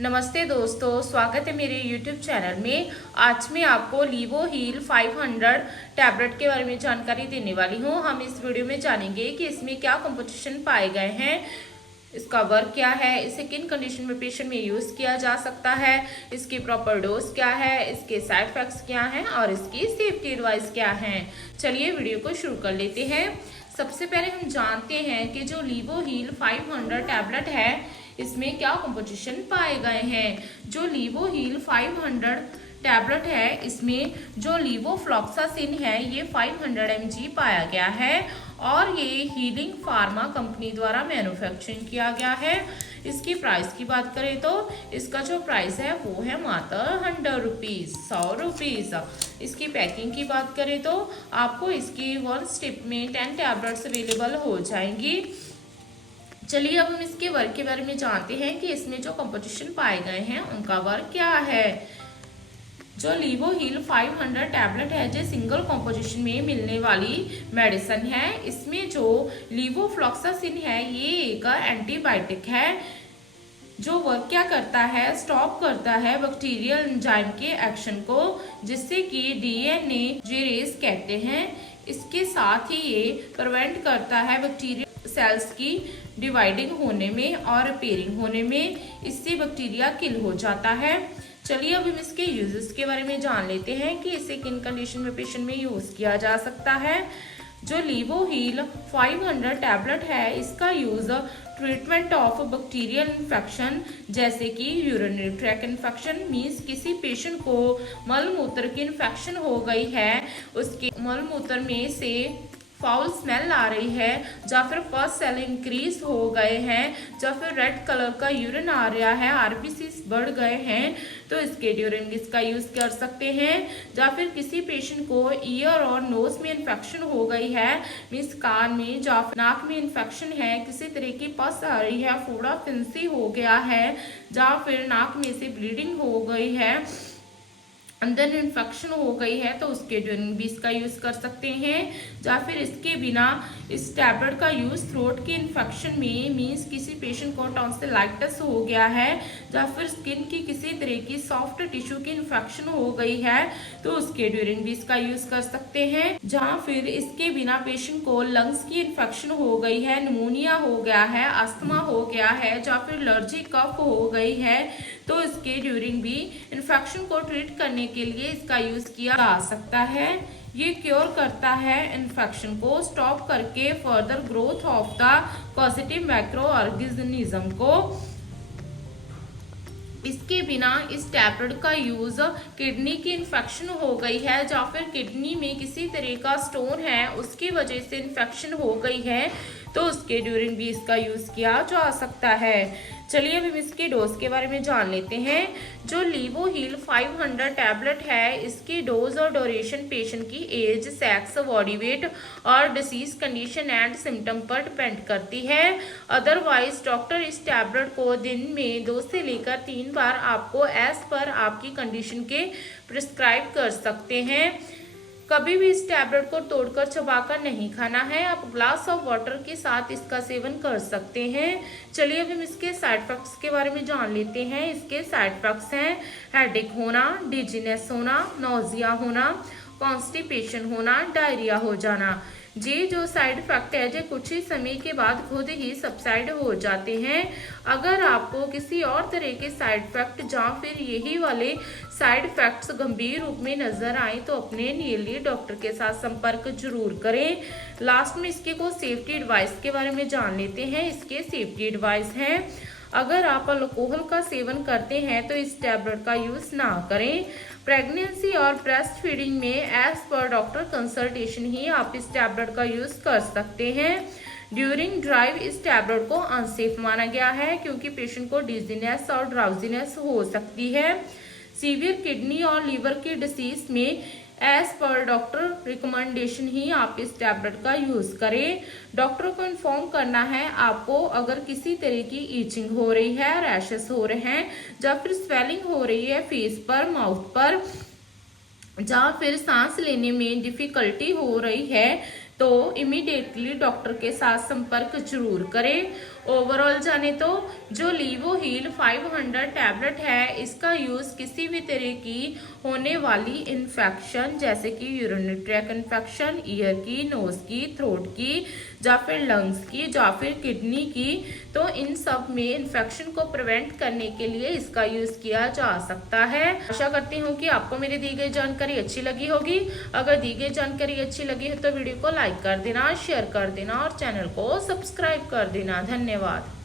नमस्ते दोस्तों, स्वागत है मेरे YouTube चैनल में। आज मैं आपको लीवो हील 500 टैबलेट के बारे में जानकारी देने वाली हूँ। हम इस वीडियो में जानेंगे कि इसमें क्या कंपोजिशन पाए गए हैं, इसका वर्क क्या है, इसे किन कंडीशन में पेशेंट में यूज़ किया जा सकता है, इसकी प्रॉपर डोज क्या है, इसके साइड इफेक्ट्स क्या हैं और इसकी सेफ्टी एडवाइस क्या है। चलिए वीडियो को शुरू कर लेते हैं। सबसे पहले हम जानते हैं कि जो लीवो हील 500 टैबलेट है इसमें क्या कंपोजिशन पाए गए हैं। जो लीवो हील 500 टैबलेट है इसमें जो लीवोफ्लॉक्सासिन है ये 500 mg पाया गया है और ये हीलिंग फार्मा कंपनी द्वारा मैन्युफैक्चरिंग किया गया है। इसकी प्राइस की बात करें तो इसका जो प्राइस है वो है मात्र 100 रुपीज़। इसकी पैकिंग की बात करें तो आपको इसकी 1 स्ट्रिप में 10 टैबलेट्स अवेलेबल हो जाएंगी। चलिए अब हम इसके वर्क के बारे में जानते हैं कि इसमें जो कंपोजिशन पाए गए हैं उनका वर्क क्या है। जो लीवो हील 500 टैबलेट है जो सिंगल कंपोजिशन में मिलने वाली मेडिसिन है। इसमें जो लीवोफ्लॉक्सासिन है ये एक एंटीबायोटिक है जो वर्क क्या करता है, स्टॉप करता है बैक्टीरियल एंजाइम के एक्शन को, जिससे कि डीएनए जेरेस कहते हैं। इसके साथ ही ये प्रिवेंट करता है बैक्टीरिया सेल्स की डिवाइडिंग होने में और रिपेयरिंग होने में। इससे बैक्टीरिया किल हो जाता है। चलिए अब हम इसके यूजेस के बारे में जान लेते हैं कि इसे किन कंडीशन में पेशेंट में यूज किया जा सकता है। जो लीवो हील 500 टैबलेट है इसका use treatment of bacterial infection जैसे कि यूरिनरी ट्रैक इन्फेक्शन मीन्स किसी पेशेंट को मलमूत्र की इन्फेक्शन हो गई है, उसके मलमूत्र में से फाउल स्मेल आ रही है, या फिर फर्स्ट सेल इंक्रीज हो गए हैं, या फिर रेड कलर का यूरिन आ रहा है, आरबीसी बढ़ गए हैं, तो इसके ड्यूरिंग इसका यूज कर सकते हैं। या फिर किसी पेशेंट को ईयर और नोज में इन्फेक्शन हो गई है, मीन्स कान में या नाक में इन्फेक्शन है, किसी तरह की पस आ रही है, फोड़ा फिंसी हो गया है, या फिर नाक में से ब्लीडिंग हो गई है, अंदर इन्फेक्शन हो गई है, तो उसके ड्यूरिंग भी इसका यूज कर सकते हैं। या फिर इसके बिना इस टैबलेट का यूज थ्रोट के इन्फेक्शन में मीन्स किसी पेशेंट को टॉन्सिलाइटिस हो गया है, या फिर स्किन की किसी तरह की सॉफ्ट टिश्यू की इन्फेक्शन हो गई है, तो उसके ड्यूरिंग भी इसका यूज कर सकते हैं। जहाँ फिर इसके बिना पेशेंट को लंग्स की इन्फेक्शन हो गई है, निमोनिया हो गया है, अस्थमा हो गया है, या फिर एलर्जी कफ हो गई है, तो इसके ड्यूरिंग भी इन्फेक्शन को ट्रीट करने के लिए इसका यूज किया जा सकता है। ये क्योर करता है इन्फेक्शन को, स्टॉप करके further growth of the positive micro organism को। इसके बिना इस टैबलेट का यूज किडनी की इन्फेक्शन हो गई है, या फिर किडनी में किसी तरह का स्टोन है उसकी वजह से इन्फेक्शन हो गई है, तो उसके ड्यूरिंग भी इसका यूज किया जा सकता है। चलिए अब हम इसके डोज के बारे में जान लेते हैं। जो लीवो हील 500 टैबलेट है इसकी डोज और ड्यूरेशन पेशेंट की एज, सेक्स, बॉडी वेट और डिसीज कंडीशन एंड सिम्टम पर डिपेंड करती है। अदरवाइज डॉक्टर इस टैबलेट को दिन में 2 से लेकर 3 बार आपको एज पर आपकी कंडीशन के प्रिस्क्राइब कर सकते हैं। कभी भी इस टैबलेट को तोड़कर चबाकर नहीं खाना है, आप ग्लास ऑफ वाटर के साथ इसका सेवन कर सकते हैं। चलिए अब हम इसके साइड इफेक्ट्स के बारे में जान लेते हैं। इसके साइड इफेक्ट्स हैं हेडेक होना, डिजीनेस होना, नोजिया होना, कॉन्स्टिपेशन होना, डायरिया हो जाना। ये जो साइड इफेक्ट है जो कुछ ही समय के बाद खुद ही सबसाइड हो जाते हैं। अगर आपको किसी और तरह के साइड इफेक्ट या फिर यही वाले साइड इफेक्ट्स गंभीर रूप में नजर आए तो अपने नियरली डॉक्टर के साथ संपर्क जरूर करें। लास्ट में इसके को सेफ्टी एडवाइस के बारे में जान लेते हैं। इसके सेफ्टी एडवाइस हैं, अगर आप अल्कोहल का सेवन करते हैं तो इस टैबलेट का यूज ना करें। प्रेगनेंसी और ब्रेस्ट फीडिंग में एज पर डॉक्टर कंसल्टेशन ही आप इस टैबलेट का यूज कर सकते हैं। ड्यूरिंग ड्राइव इस टैबलेट को अनसेफ माना गया है क्योंकि पेशेंट को डिजीनेस और ड्राउजीनेस हो सकती है। सीवियर किडनी और लीवर की डिसीज में एज पर डॉक्टर रिकमेंडेशन ही आप इस टैबलेट का यूज करें। डॉक्टर को इन्फॉर्म करना है आपको अगर किसी तरह की ईचिंग हो रही है, रैशेस हो रहे हैं, या फिर स्वेलिंग हो रही है फेस पर, माउथ पर, या फिर सांस लेने में डिफिकल्टी हो रही है, तो इमीडिएटली डॉक्टर के साथ संपर्क जरूर करें। ओवरऑल जाने तो जो लीवो हील 500 टैबलेट है, इसका यूज किसी भी तरह की होने वाली इन्फेक्शन जैसे कि यूरिनरी ट्रैक्ट इन्फेक्शन, ईयर की, नोज की, थ्रोट की, या फिर लंग्स की, या फिर किडनी की, तो इन सब में इन्फेक्शन को प्रिवेंट करने के लिए इसका यूज किया जा सकता है। आशा करती हूँ कि आपको मेरी दी गई जानकारी अच्छी लगी होगी। अगर दी गई जानकारी अच्छी लगी है तो वीडियो को लाइक कर देना, शेयर कर देना और चैनल को सब्सक्राइब कर देना। धन्यवाद।